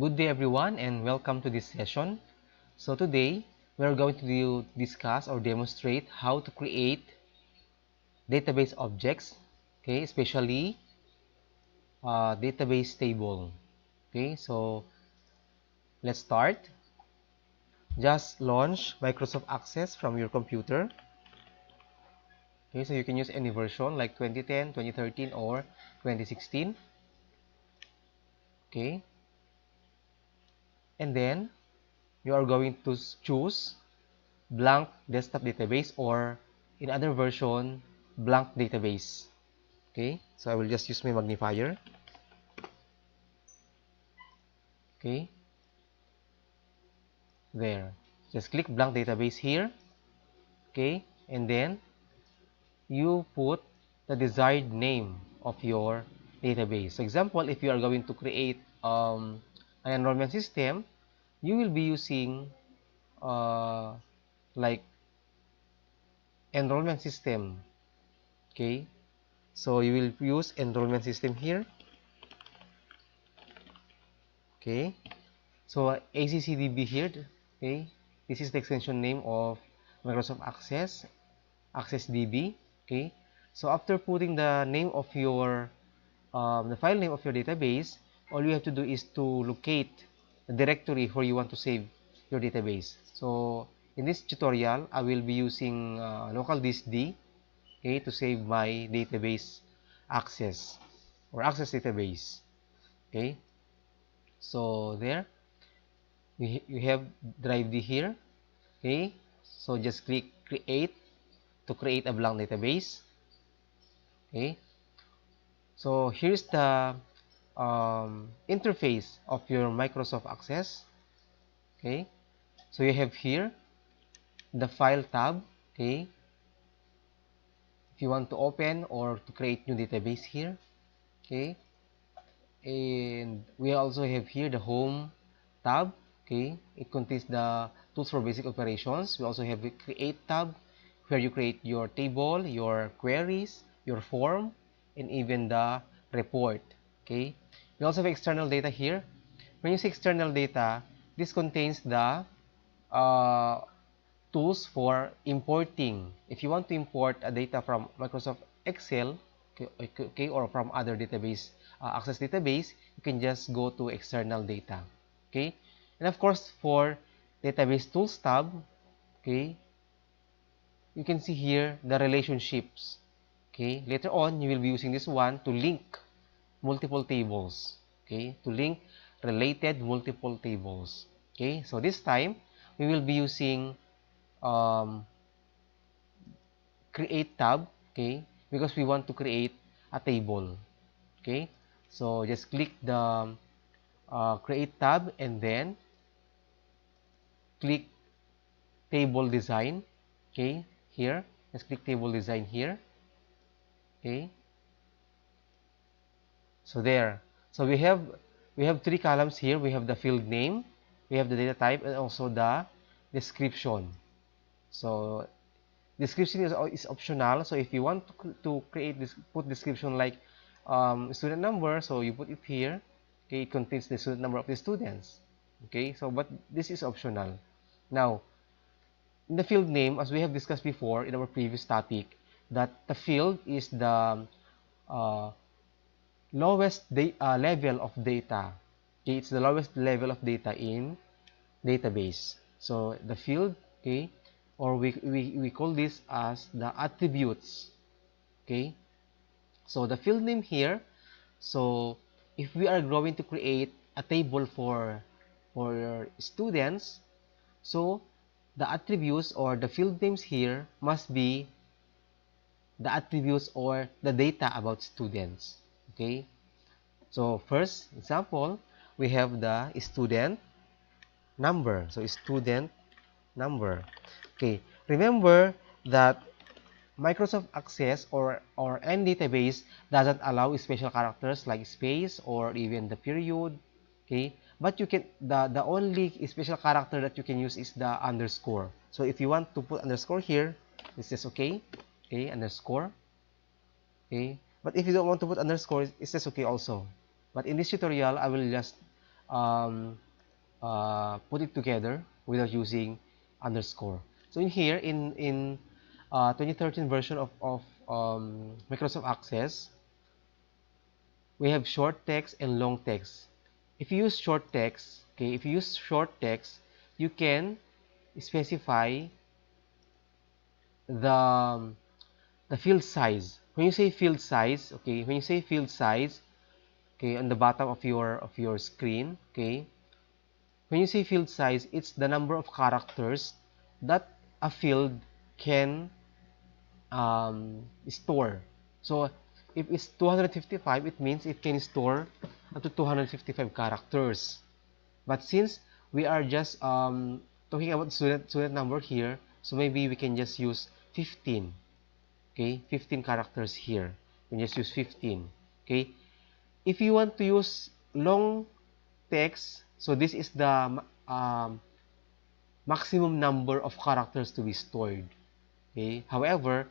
Good day everyone and welcome to this session. So today we're going to discuss or demonstrate how to create database objects, okay, especially database table. Okay, so let's start. Just launch Microsoft Access from your computer. Okay, so you can use any version like 2010, 2013 or 2016. Okay, and then you are going to choose blank desktop database or in other version blank database. Okay, so I will just use my magnifier. Okay, there, just click blank database here. Okay, and then you put the desired name of your database. For example, if you are going to create an enrollment system, you will be using uh, like enrollment system. Okay, so you will use enrollment system here. Okay, so ACCDB here. Okay, this is the extension name of Microsoft Access DB. Okay, so after putting the name of your the file name of your database, all you have to do is to locate the directory where you want to save your database. So in this tutorial, I will be using local disk D, okay, to save my database access or access database. Okay, so there you have drive D here. Okay, so just click create to create a blank database. Okay, so here's the interface of your Microsoft Access. Okay, so you have here the file tab. Okay, if you want to open or to create new database here. Okay, and we also have here the home tab. Okay, it contains the tools for basic operations. We also have the create tab where you create your table, your queries, your form, and even the report. Okay, we also have external data here. When you say external data, this contains the uh, tools for importing. If you want to import a data from Microsoft Excel, okay, or from other database, Access database, you can just go to external data. Okay, and of course for database tools tab, okay, you can see here the relationships. Okay, later on you will be using this one to link multiple tables. Okay, to link related multiple tables. Okay, so this time we will be using um, create tab, okay, because we want to create a table. Okay, so just click the create tab and then click table design. Okay, here, let's click table design here. Okay, so there, so we have three columns here. We have the field name, we have the data type, and also the description. So description is optional. So if you want to create this, put description like student number, so you put it here. Okay, it contains the student number of the students. Okay, so but this is optional. Now in the field name, as we have discussed before in our previous topic, that the field is the uh, lowest level of data. Okay, it's the lowest level of data in database. So the field, okay, or we call this as the attributes. Okay, so the field name here. So if we are going to create a table for your students, so the attributes or the field names here must be the attributes or the data about students. Okay, so first example, we have the student number. So student number. Okay, remember that Microsoft Access or any database doesn't allow special characters like space or even the period. Okay, but you can the only special character that you can use is the underscore. So if you want to put underscore here, this is okay. Okay, underscore. Okay, but if you don't want to put underscore, it's just okay also. But in this tutorial, I will just um, put it together without using underscore. So in here, in 2013 version of Microsoft Access, we have short text and long text. If you use short text, okay, if you use short text, you can specify the the field size. When you say field size, okay, when you say field size, okay, on the bottom of your screen, okay, when you say field size, it's the number of characters that a field can store. So if it's 255, it means it can store up to 255 characters. But since we are just talking about student number here, so maybe we can just use 15. Okay, 15 characters here. We can just use 15. Okay, if you want to use long text, so this is the maximum number of characters to be stored. Okay, however,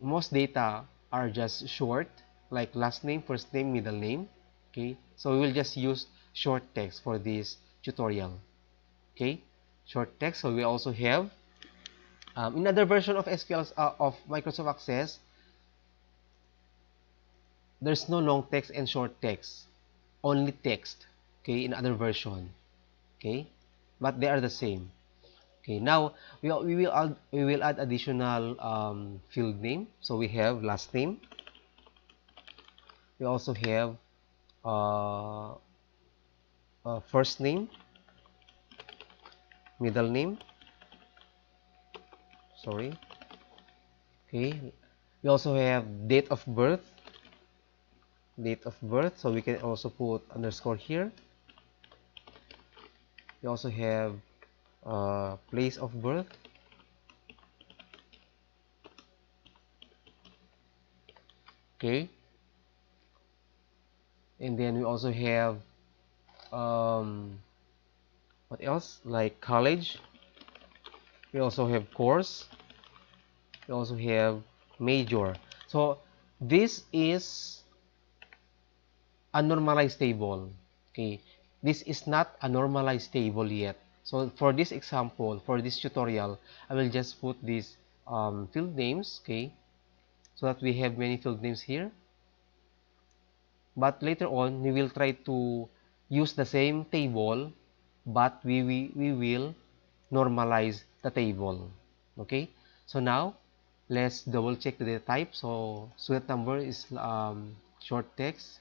most data are just short, like last name, first name, middle name. Okay, so we will just use short text for this tutorial. Okay, short text. So we also have in other version of SQL of Microsoft Access, there's no long text and short text, only text. Okay, in other version. Okay, but they are the same. Okay, now we will add additional field name. So we have last name. We also have uh, first name, middle name. Sorry. Okay. We also have date of birth. Date of birth. So we can also put underscore here. We also have place of birth. Okay. And then we also have what else? Like college. We also have course. We also have major. So this is a normalized table. Okay, this is not a normalized table yet. So for this example, for this tutorial, I will just put these field names, okay, so that we have many field names here. But later on, we will try to use the same table, but we will normalize the table. Okay, so now let's double check the data type. So student number is short text,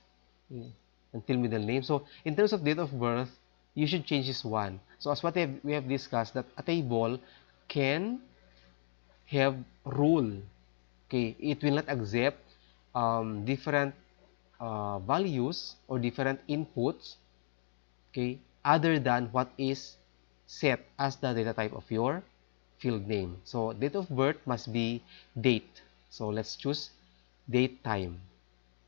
until middle name. So in terms of date of birth, you should change this one. So as what we have discussed, that a table can have rule. Okay, it will not accept different values or different inputs, okay, other than what is set as the data type of your field name. So date of birth must be date. So let's choose date time.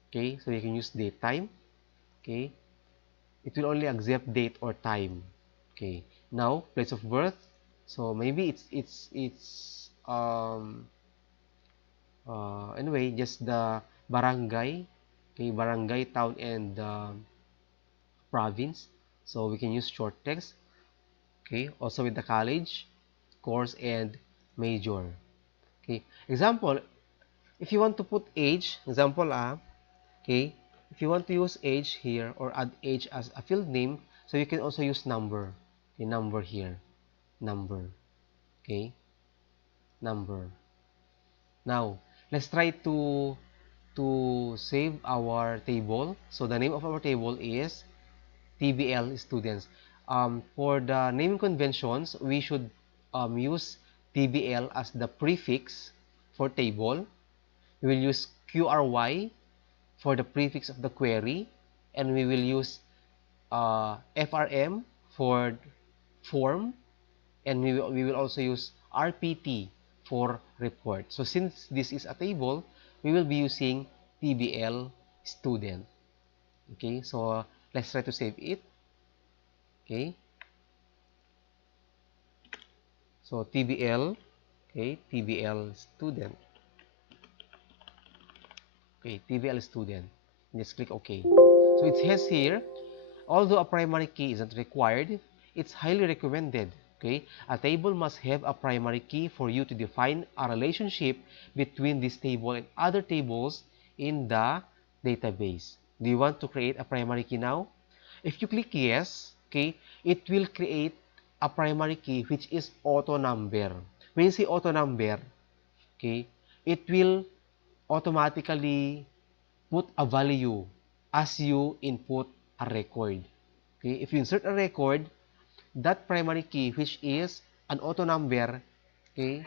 Okay, so you can use date time. Okay, it will only accept date or time. Okay, now place of birth. So maybe it's anyway, just the barangay. Okay, barangay, town, and province. So we can use short text. Okay, also with the college, course, and major. Okay, example, if you want to put age, example okay, if you want to use age here or add age as a field name, so you can also use number. Okay, number here, number. Okay, number. Now let's try to save our table. So the name of our table is TBL students. For the naming conventions, we should use TBL as the prefix for table. We will use QRY for the prefix of the query, and we will use FRM for form, and we will also use RPT for report. So since this is a table, we will be using TBL student. Okay, so let's try to save it. Okay, so TBL, okay, TBL student. Okay, TBL student. Just click OK. So it has here Although a primary key isn't required, it's highly recommended. Okay, a table must have a primary key for you to define a relationship between this table and other tables in the database. Do you want to create a primary key now? If you click yes, okay, it will create a primary key which is auto number. When you say auto number, okay, it will automatically put a value as you input a record. Okay, if you insert a record, that primary key which is an auto number, okay,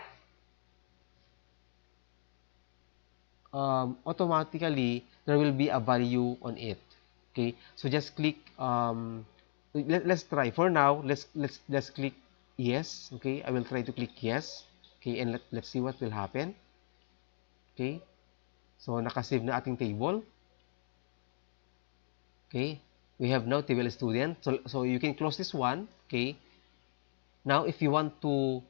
automatically there will be a value on it. Okay, so just click let's try for now. Let's click yes. Okay, I will try to click yes. Okay, and let's see what will happen. Okay, so nakasave na ating table. Okay, we have now table student. So you can close this one. Okay, now if you want to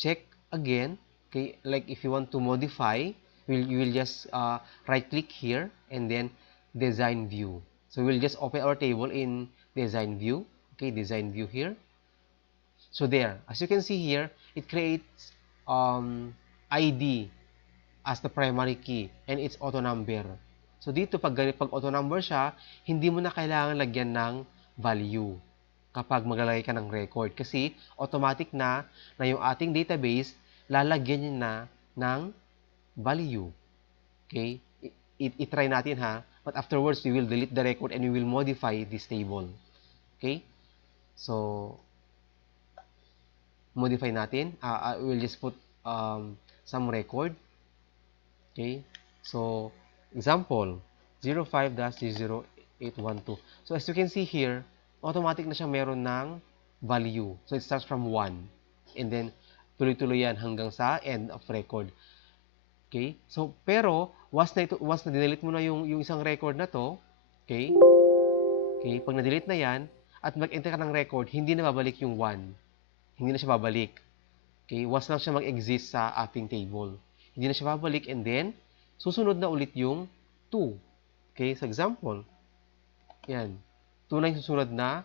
check again, okay, like if you want to modify, you will just right click here and then design view. So we'll just open our table in design view. Okay, design view here. So there, as you can see here, it creates ID as the primary key and its auto number. So dito pag auto number siya, hindi mo na kailangan lagyan ng value kapag maglalagay ka ng record kasi automatic na yung ating database lalagyan niya na ng value. Okay? I-try natin ha. But afterwards, we will delete the record and we will modify this table. Okay? So, modify natin. We'll just put some record. Okay? So, example, 05-00812. So, as you can see here, automatic na siya meron ng value. So, it starts from 1. And then, tuloy-tuloy yan hanggang sa end of record. Okay? So, pero, once na delete mo na yung isang record na to, okay? Okay, pag na-delete na yan, at mag-enter ka ng record, hindi na babalik yung 1. Hindi na siya babalik. Okay, once lang siya mag-exist sa ating table. Hindi na siya babalik and then, susunod na ulit yung 2. Okay, sa example, yan. 2 na yung susunod na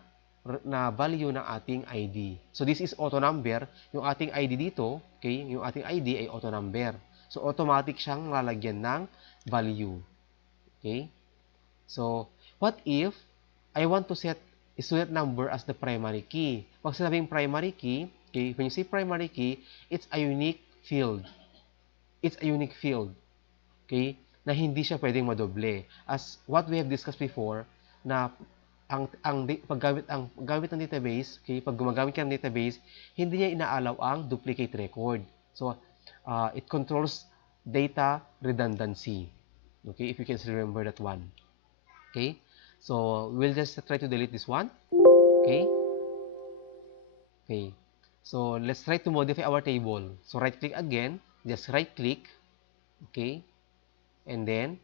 value ng ating ID. So, this is auto number. Yung ating ID dito, okay, yung ating ID ay auto number. So, automatic siyang lalagyan ng value. Okay? So, what if I want to set student number as the primary key? Pag sinabing primary key, okay, when you say primary key, it's a unique field. It's a unique field. Okay? Na hindi siya pwedeng madoble. As what we have discussed before, na paggamit ng database, okay, pag gumagamit ka ng database, hindi niya inaalaw ang duplicate record. So, it controls data redundancy. Okay, if you can still remember that one. Okay, so we'll just try to delete this one. Okay, okay, so let's try to modify our table. So right click again, just right click, okay, and then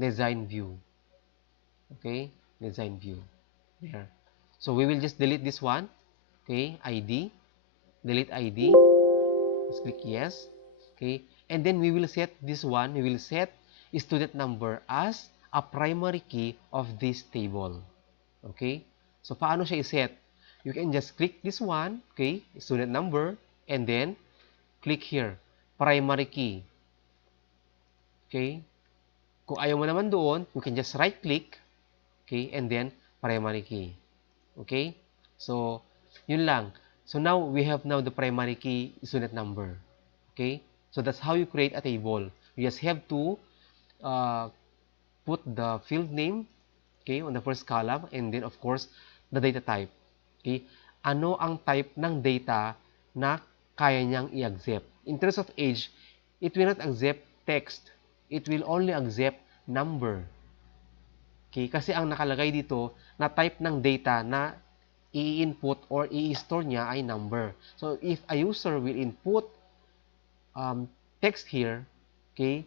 design view. Okay, design view there. So we will just delete this one. Okay, ID, delete ID. Let's click yes. Okay, and then we will set this one. We will set student number as a primary key of this table. Okay, so paano siya i-set? You can just click this one. Okay, student number, and then click here, primary key. Okay, kung ayaw mo naman doon, you can just right click. Okay, and then primary key. Okay, so yun lang. So now we have now the primary key student number. Okay, so that's how you create a table. You just have to put the field name, okay, on the first column, and then of course the data type. Okay, ano ang type ng data na kaya niyang i-accept? In terms of age, it will not accept text. It will only accept number. Okay, kasi ang nakalagay dito na type ng data na i-input or i-store niya ay number. So, if a user will input text here, okay,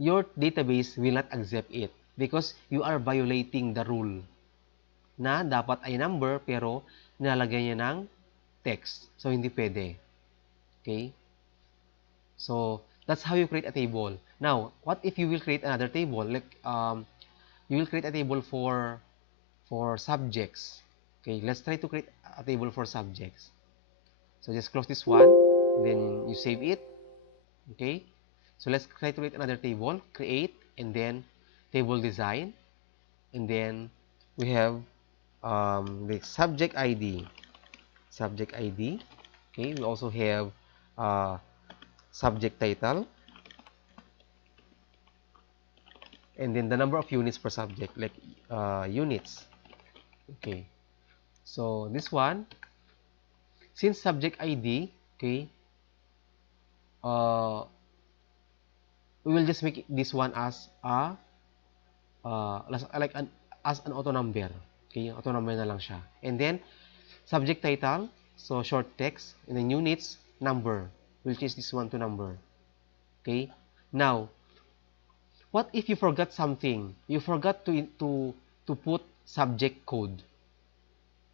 your database will not accept it because you are violating the rule na dapat ay number pero nilalagay niya ng text. So, hindi pwede. Okay? So, that's how you create a table. Now, what if you will create another table? Like you will create a table for subjects. Okay, let's try to create a table for subjects. So just close this one, then you save it. Okay, so let's try to create another table. Create, and then table design, and then we have the subject ID. Subject ID. Okay, we also have uh, subject title, and then the number of units per subject, like units. Okay, so this one, since subject ID, okay, uh, we will just make this one as a like as an auto number. Okay, auto number na lang siya. And then subject title, so short text, and then units, number. We'll change this one to number. Okay. Now, what if you forgot something? You forgot to put subject code.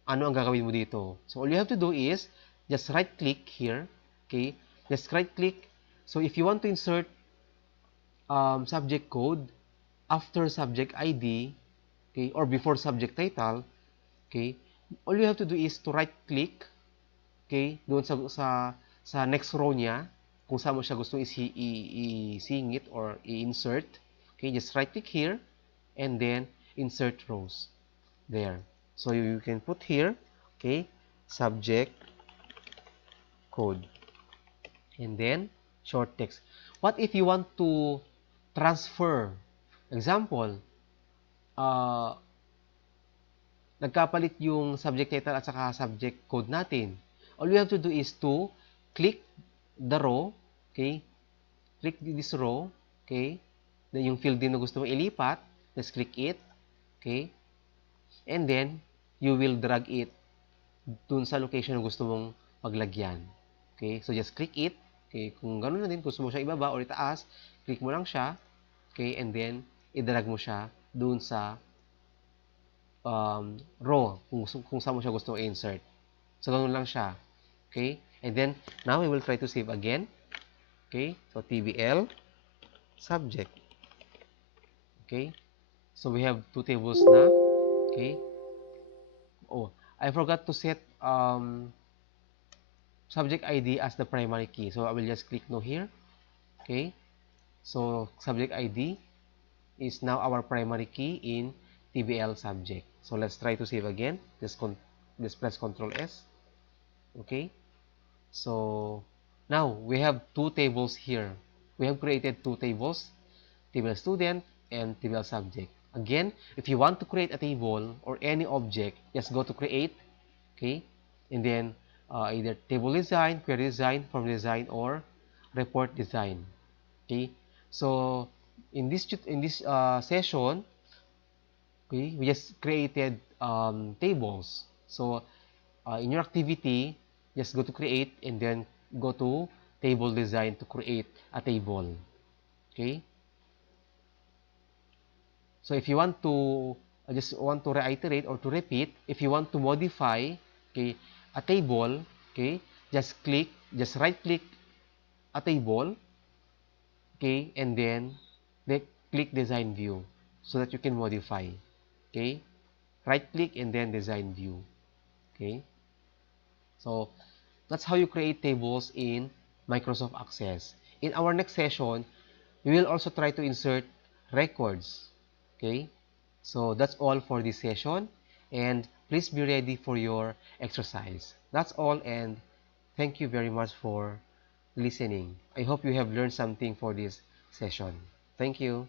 Ano ang gagawin mo dito? So all you have to do is just right click here. Okay? Just right click. So if you want to insert subject code after subject ID, okay, or before subject title, okay, all you have to do is to right click, okay, doon sa next row niya, kung saan mo siya gusto i-singit or i-insert. Okay, just right click here and then insert rows there. So you can put here, okay, subject code and then short text. What if you want to transfer? Example, uh, nagkapalit yung subject title at saka subject code natin. All you have to do is to click the row, okay? Click this row, okay? Then yung field din na gusto mong ilipat, just click it, okay? And then, you will drag it dun sa location na gusto mong paglagyan. Okay? So, just click it. Okay? Kung gano'n na din, gusto mo siya ibaba or itaas, click mo lang siya. Okay? And then, i-drag mo siya dun sa row kung saan mo siya gusto i-insert. So, gano'n lang siya. Okay? And then, now we will try to save again. Okay? So, TBL, subject. Okay? So, we have two tables na. Okay? Oh, I forgot to set subject ID as the primary key. So, I will just click no here. Okay? So, subject ID is now our primary key in TBL subject. So, let's try to save again. Just press Ctrl S. Okay? So, now we have two tables here. We have created two tables, table student and table subject. Again, if you want to create a table or any object, just go to create, okay? And then either table design, query design, form design, or report design. Okay? So, in this session, okay, we just created tables. So, in your activity, just go to create and then go to table design to create a table. Okay? So if you want to just want to reiterate or to repeat, if you want to modify, okay, a table, okay, just right click a table, okay, and then click design view so that you can modify. Okay? Right click and then design view. Okay? So that's how you create tables in Microsoft Access. In our next session, we will also try to insert records. Okay? So that's all for this session, and please be ready for your exercise. That's all, and thank you very much for listening. I hope you have learned something for this session. Thank you.